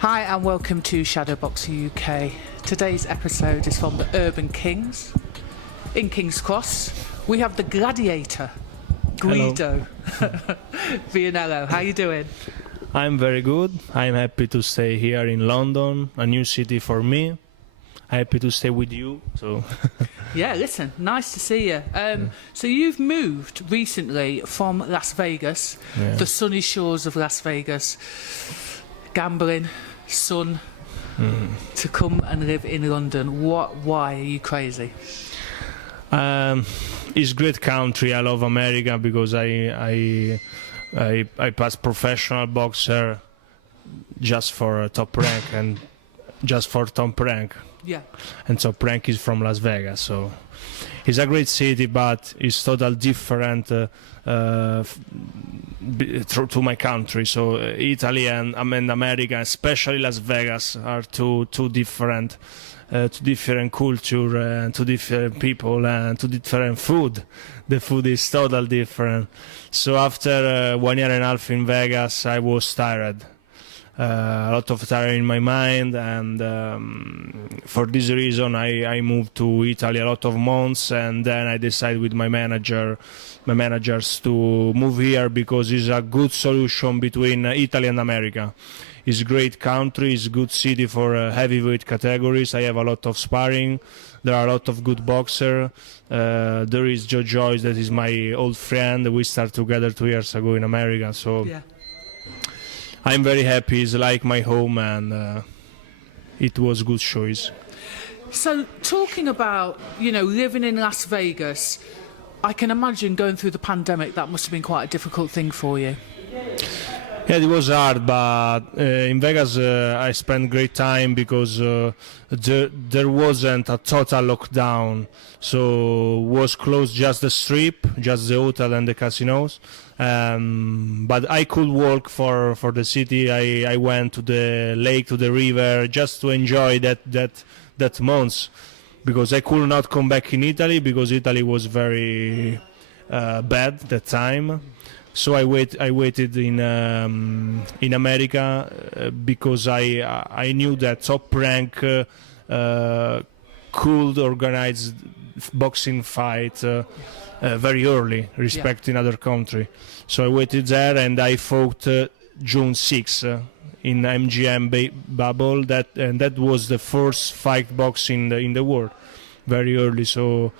Hi and welcome to Shadowboxruk UK. Today's episode is from the Urban Kings. In King's Cross, we have the gladiator, Guido Vianello. How are you doing? I'm very good. I'm happy to stay here in London, a new city for me. Happy to stay with you. So yeah, listen, nice to see you. So you've moved recently from Las Vegas, the sunny shores of Las Vegas, gambling, sun, to come and live in London. Why are you crazy? It's great country. I love America because I passed professional boxer just for top rank and just for top rank. Yeah. And top rank is from Las Vegas, so it's a great city, but it's totally different to my country. So Italy and America, especially Las Vegas, are two different culture and two different people and two different food. The food is totally different. So after 1 year and a half in Vegas, I was tired. A lot of time in my mind, and for this reason I moved to Italy a lot of months, and then I decided with my managers to move here because it's a good solution between Italy and America. It's a great country, it's a good city for heavyweight categories. I have a lot of sparring, there are a lot of good boxers. There is Joe Joyce, that is my old friend. We started together 2 years ago in America, so yeah. I'm very happy. It's like my home, and it was a good choice. So, talking about, living in Las Vegas, I can imagine going through the pandemic, that must have been quite a difficult thing for you. Yeah, it was hard, but in Vegas I spent great time because there wasn't a total lockdown, so was closed just the strip, just the hotel and the casinos. But I could walk for the city. I went to the lake, to the river, just to enjoy that month, because I could not come back in Italy because Italy was very bad that time. So I waited in America because I knew that Top Rank could organize boxing fight very early, respecting other country. So I waited there, and I fought June 6 in MGM bubble. That was the first fight boxing in the world, very early. So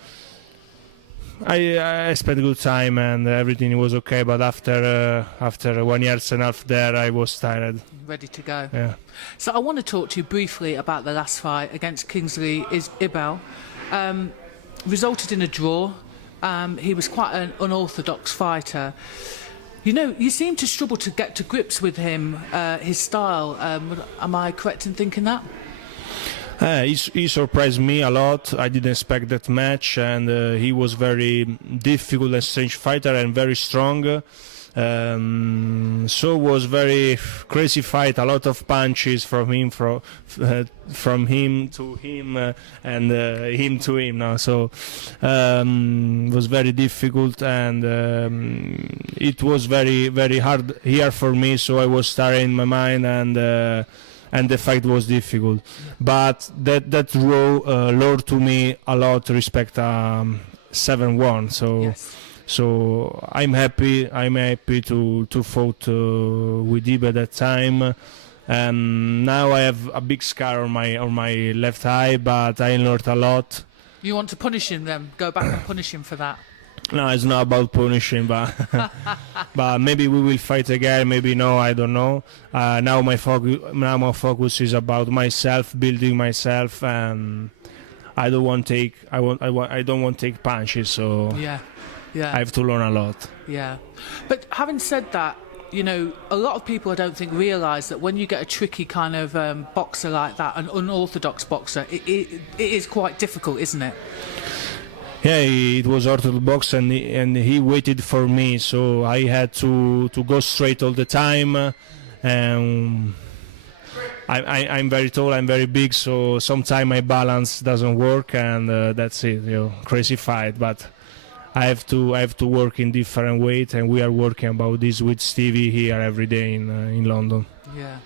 I spent a good time and everything was okay, but after 1 year and a half there, I was tired. Ready to go. Yeah. So I want to talk to you briefly about the last fight against Kingsley Ibeh. Resulted in a draw. He was quite an unorthodox fighter. You seem to struggle to get to grips with him, his style. Am I correct in thinking that? He surprised me a lot. I didn't expect that match, and he was very difficult and strange fighter and very strong. So it was very crazy fight. A lot of punches from him, from him to him, and him to him. Now, so it was very difficult, and it was very very hard here for me. So I was tired in my mind, and the fight was difficult, but that draw lured to me a lot. Respect 7-1. So. Yes. So I'm happy. I'm happy to fight with Ibeh that time, and now I have a big scar on my left eye, but I learned a lot. You want to punish him then? Go back and punish him for that? No, it's not about punishing, but but maybe we will fight again. Maybe no, I don't know. Now my focus is about myself, building myself, and I don't want to take punches. So yeah. I have to learn a lot. Yeah. But having said that, a lot of people, I don't think, realise that when you get a tricky kind of boxer like that, an unorthodox boxer, it is quite difficult, isn't it? Yeah, it was orthodox, and he waited for me, so I had to go straight all the time. I'm very tall, I'm very big, so sometimes my balance doesn't work, and that's it. Crazy fight, but I have to work in different weight, and we are working about this with Stevie here every day in London. Yeah.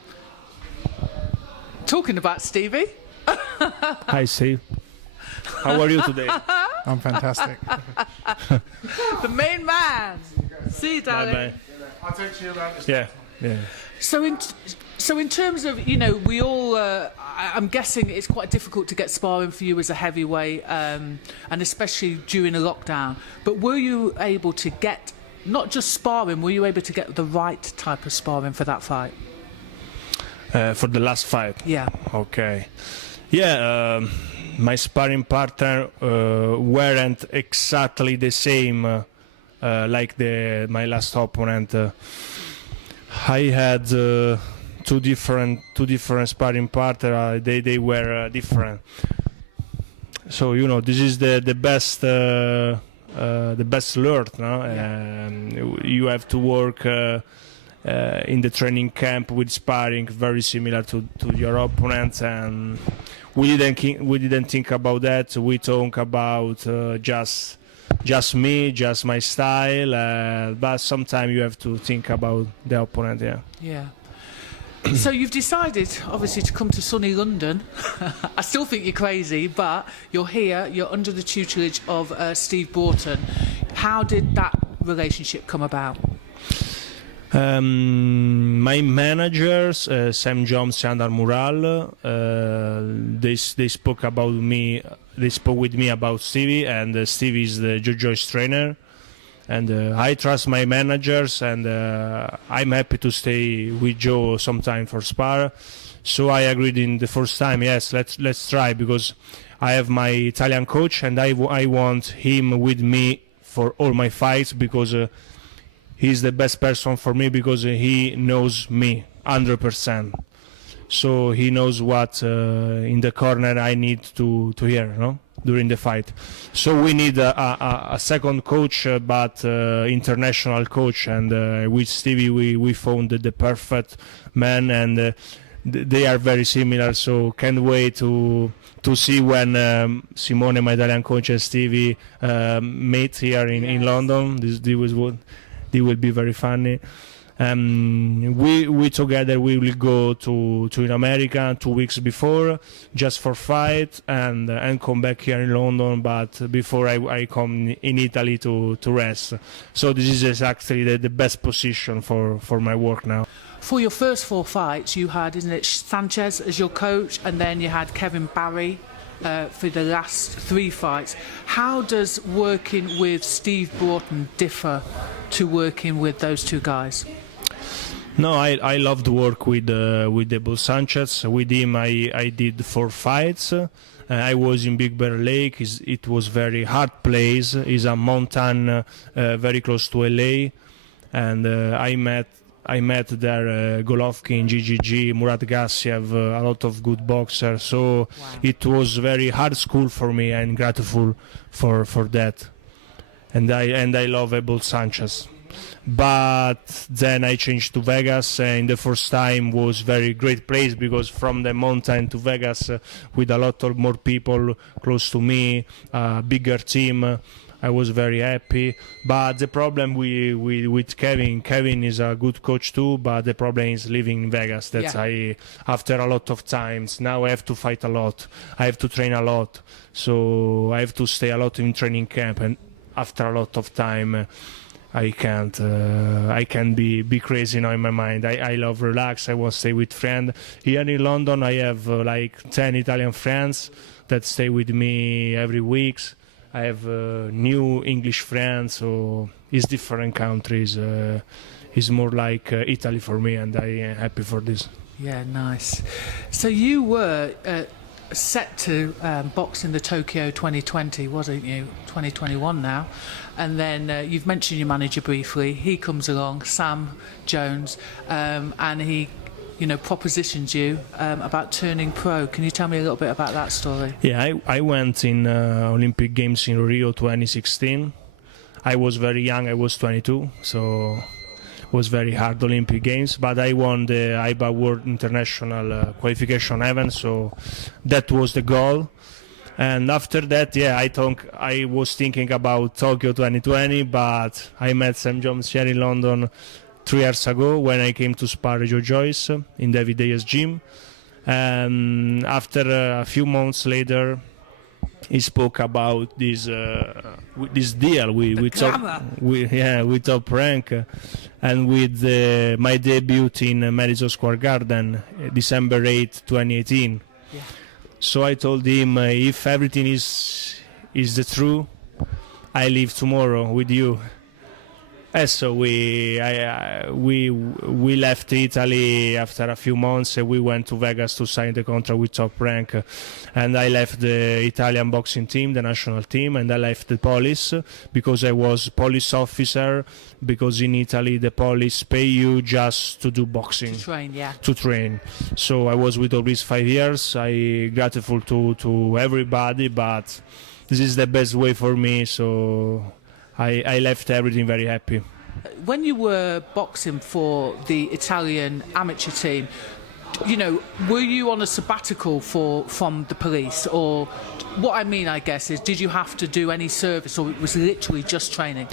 Talking about Stevie. Hi, Steve. How are you today? I'm fantastic. The main man. See you, darling. Bye-bye. I'll take you around. Yeah, yeah. So in terms of, you know, we all, I'm guessing it's quite difficult to get sparring for you as a heavyweight, and especially during a lockdown. But were you able to get, not just sparring, were you able to get the right type of sparring for that fight? For the last fight? Yeah. Okay. Yeah, my sparring partner weren't exactly the same like my last opponent. I had two different sparring partners. They were different. So you know, this is the best alert, no? Yeah. You have to work in the training camp with sparring very similar to your opponents, and we didn't think about that. We talk about just me, just my style, but sometimes you have to think about the opponent. Yeah. So you've decided, obviously, to come to sunny London. I still think you're crazy, but you're here. You're under the tutelage of Steve Broughton. How did that relationship come about? My managers, Sam Jones and Mural, they spoke about me. They spoke with me about Stevie, and Stevie is the Jojo's trainer. And I trust my managers, and I'm happy to stay with Joe sometime for spar. So I agreed in the first time. Yes, let's try, because I have my Italian coach, and I want him with me for all my fights, because he's the best person for me, because he knows me 100%. So he knows what in the corner I need to hear, no, during the fight. So we need a second coach, but international coach, and with Stevie we found the perfect man, and they are very similar. So can't wait to see when Simone, my Italian coach, and Stevie meet here in London. This will be very funny. We together we will go to America 2 weeks before, just for fight, and come back here in London. But before I come in Italy to rest. So this is exactly the best position for my work now. For your first 4 fights, you had, isn't it, Sanchez as your coach, and then you had Kevin Barry for the last 3 fights. How does working with Steve Broughton differ to working with those 2 guys? No, I love to work with Abel Sanchez. With him, I did 4 fights. I was in Big Bear Lake. It was very hard place. It's a mountain very close to LA, and I met there Golovkin, GGG, Murat Gassiev, a lot of good boxers. So wow. It was very hard school for me, and grateful for that. And I love Abel Sanchez. But then I changed to Vegas, and the first time was very great place, because from the mountain to Vegas with a lot of more people close to me, bigger team, I was very happy. But the problem with Kevin is a good coach too, but the problem is living in Vegas. That's after a lot of times, now I have to fight a lot, I have to train a lot, so I have to stay a lot in training camp, and after a lot of time I can't be crazy now in my mind. I love relax. I want to stay with friends. Here in London, I have like 10 Italian friends that stay with me every week. I have new English friends, so it's different countries. It's more like Italy for me, and I am happy for this. Yeah, nice. So you were set to box in the Tokyo 2020, wasn't you? 2021 now. And then you've mentioned your manager briefly. He comes along, Sam Jones, and he, propositions you about turning pro. Can you tell me a little bit about that story? Yeah, I went in Olympic Games in Rio 2016. I was very young. I was 22, so it was very hard Olympic Games. But I won the Ibeh World International qualification event, so that was the goal. And after that, I was thinking about Tokyo 2020, but I met Sam Jones here in London 3 years ago when I came to spar Joe Joyce in David Day's gym. And after a few months later, he spoke about this deal with Top Rank, and with my debut in Madison Square Garden, December 8, 2018. Yeah. So I told him, if everything is the true, I leave tomorrow with you. And so we left Italy after a few months. We went to Vegas to sign the contract with Top Rank, and I left the Italian boxing team, the national team, and I left the police because I was police officer. Because in Italy the police pay you just to do boxing, to train. So I was with police 5 years. I grateful to everybody, but this is the best way for me. So I left everything very happy. When you were boxing for the Italian amateur team, were you on a sabbatical from the police? Or what I mean, I guess, is did you have to do any service, or it was literally just training?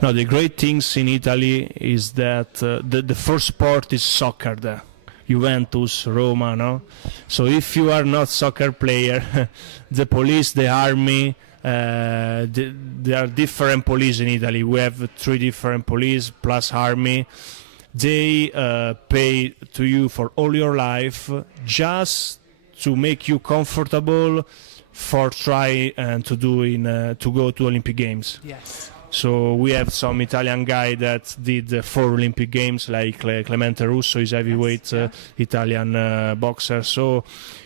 No, the great things in Italy is that the first sport is soccer there. Juventus, Roma, no? So if you are not soccer player, the police, the army, there are different police in Italy. We have 3 different police plus army. They pay to you for all your life just to make you comfortable for try to go to Olympic Games. Yes. So we have some Italian guy that did 4 Olympic Games, like Clemente Russo is heavyweight Italian boxer. So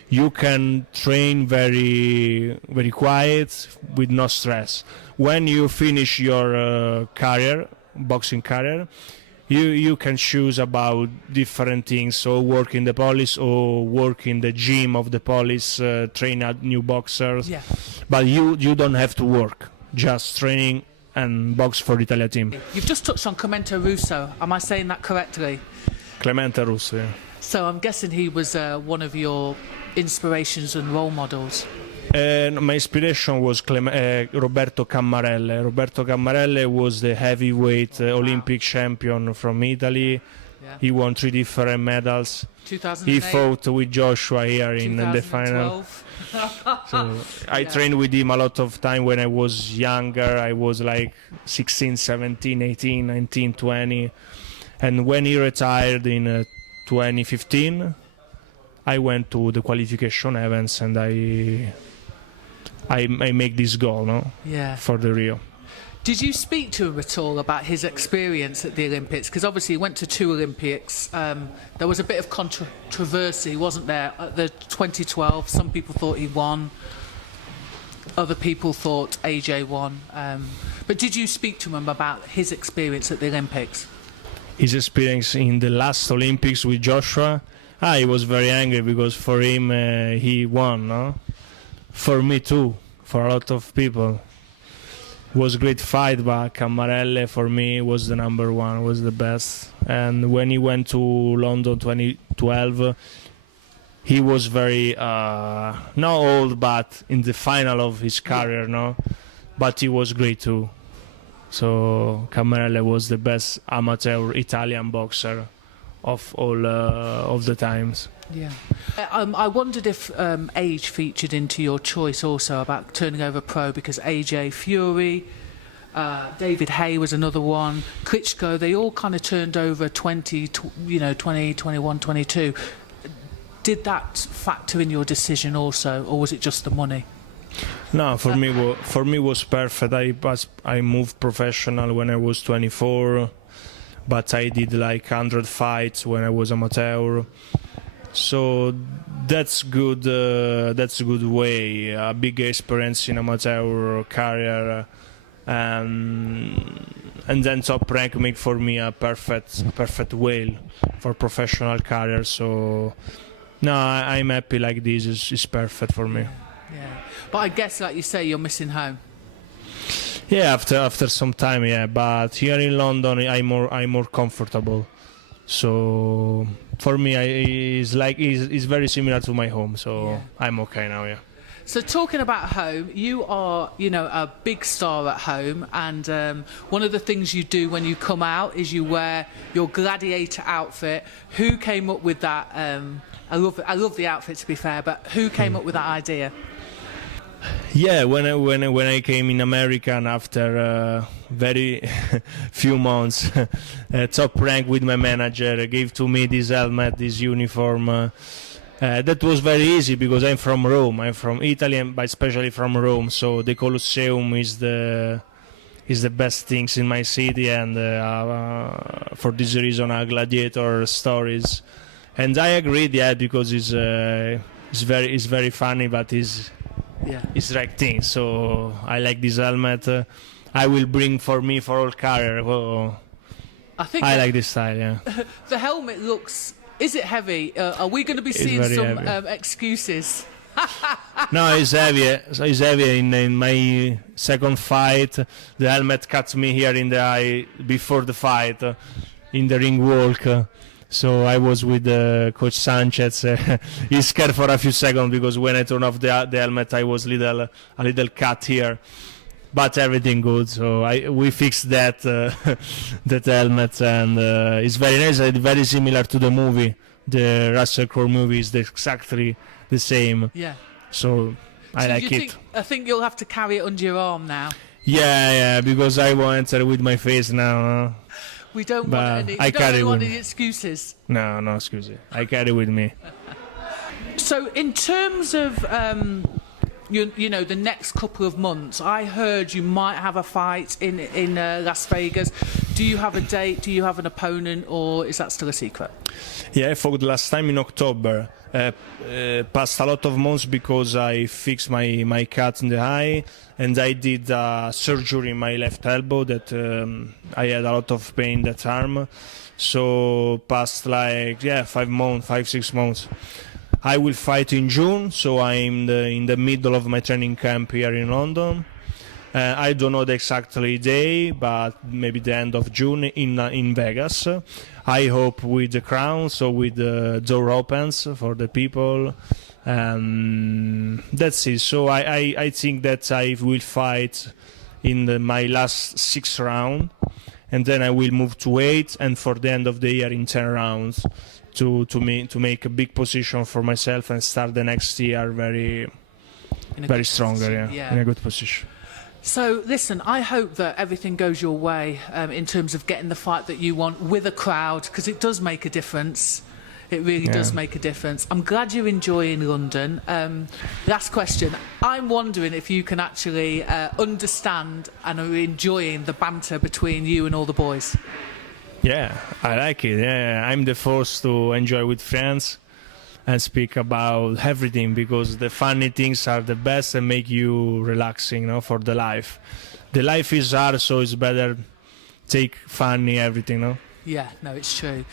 you can train very, very quiet with no stress. When you finish your boxing career, you can choose about different things. So work in the police or work in the gym of the police, train out new boxers. Yeah. But you don't have to work, just training and box for the Italian team. You've just touched on Clemente Russo. Am I saying that correctly? Clemente Russo, yeah. So I'm guessing he was one of your inspirations and role models. My inspiration was Roberto Cammarelle. Roberto Cammarelle was the heavyweight Olympic champion from Italy. Yeah. He won 3 different medals. 2008. He fought with Joshua here in the final. So I trained with him a lot of time when I was younger. I was like 16, 17, 18, 19, 20. And when he retired in 2015, I went to the qualification events and I make this goal, no? Yeah. For the Rio. Did you speak to him at all about his experience at the Olympics? Because obviously he went to 2 Olympics. There was a bit of controversy, wasn't there? At the 2012, some people thought he won. Other people thought AJ won. But did you speak to him about his experience at the Olympics? His experience in the last Olympics with Joshua, he was very angry because for him he won, no? For me too, for a lot of people. Was a great fight, but Cammarelle for me was the number one, was the best. And when he went to London 2012, he was very not old, but in the final of his career, no. But he was great too. So Cammarelle was the best amateur Italian boxer of all of the times. Yeah. I wondered if age featured into your choice also about turning over pro, because AJ Fury, David Hay was another one, Klitschko, they all kind of turned over 20, 21, 22. Did that factor in your decision also, or was it just the money? No, for me was perfect. I moved professional when I was 24, but I did like 100 fights when I was amateur. So that's good. That's a good way. A big experience in amateur career, and then Top Rank make for me a perfect way for professional career. So no, I'm happy like this. It's perfect for me. Yeah, but I guess, like you say, you're missing home. Yeah, after some time, yeah. But here in London, I'm more comfortable. So for me, it's very similar to my home. So yeah. I'm okay now. Yeah. So talking about home, you are, you know, a big star at home, and one of the things you do when you come out is you wear your gladiator outfit. Who came up with that? I love the outfit, to be fair, but who came up with that idea? Yeah, when I came in America and after very few months, top rank with my manager gave to me this helmet, this uniform. That was very easy because I'm from Rome. I'm from Italy, but especially from Rome. So the Colosseum is the best things in my city, and for this reason, gladiator stories. And I agreed, yeah, because it's very funny, but it's right thing. So I like this helmet. I will bring for me for all career. Well, I like this style. Yeah. The helmet looks. Is it heavy? Are we going to be seeing some excuses? No, it's heavy. So it's heavy. In my second fight, the helmet cut me here in the eye before the fight, in the ring walk. So I was with Coach Sanchez. He scared for a few seconds because when I turned off the helmet, I was a little cut here. But everything good. So we fixed that that helmet, and it's very nice. It's very similar to the movie. The Russell Crowe movie is exactly the same. Yeah. So I like it. I think you'll have to carry it under your arm now. Yeah, because I won't enter with my face now. We don't want any excuses. No excuses. I carry with me. So in terms of you know, the next couple of months, I heard you might have a fight in Las Vegas. Do you have a date? Do you have an opponent, or is that still a secret? Yeah, I fought last time in October. Passed a lot of months because I fixed my cut in the eye, and I did surgery in my left elbow that I had a lot of pain in that arm. So past 5-6 months. I will fight in June, so I'm in the middle of my training camp here in London. I don't know the exact day, but maybe the end of June in Vegas. I hope with the crown, so with the door opens for the people. That's it. So I think that I will fight in my last 6 rounds, and then I will move to 8, and for the end of the year in 10 rounds. To make a big position for myself and start the next year very stronger, in a good position. So listen, I hope that everything goes your way in terms of getting the fight that you want with a crowd, because it does make a difference. It really does make a difference. I'm glad you're enjoying London. Last question. I'm wondering if you can actually understand and are enjoying the banter between you and all the boys. Yeah, I like it. Yeah, I'm the first to enjoy with friends and speak about everything, because the funny things are the best and make you relaxing, for the life. The life is hard, so it's better take funny everything, Yeah, no, it's true.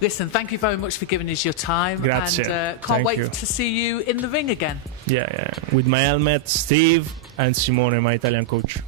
Listen, thank you very much for giving us your time. Grazie. And can't wait to see you in the ring again. Yeah. With my helmet, Steve, and Simone, my Italian coach.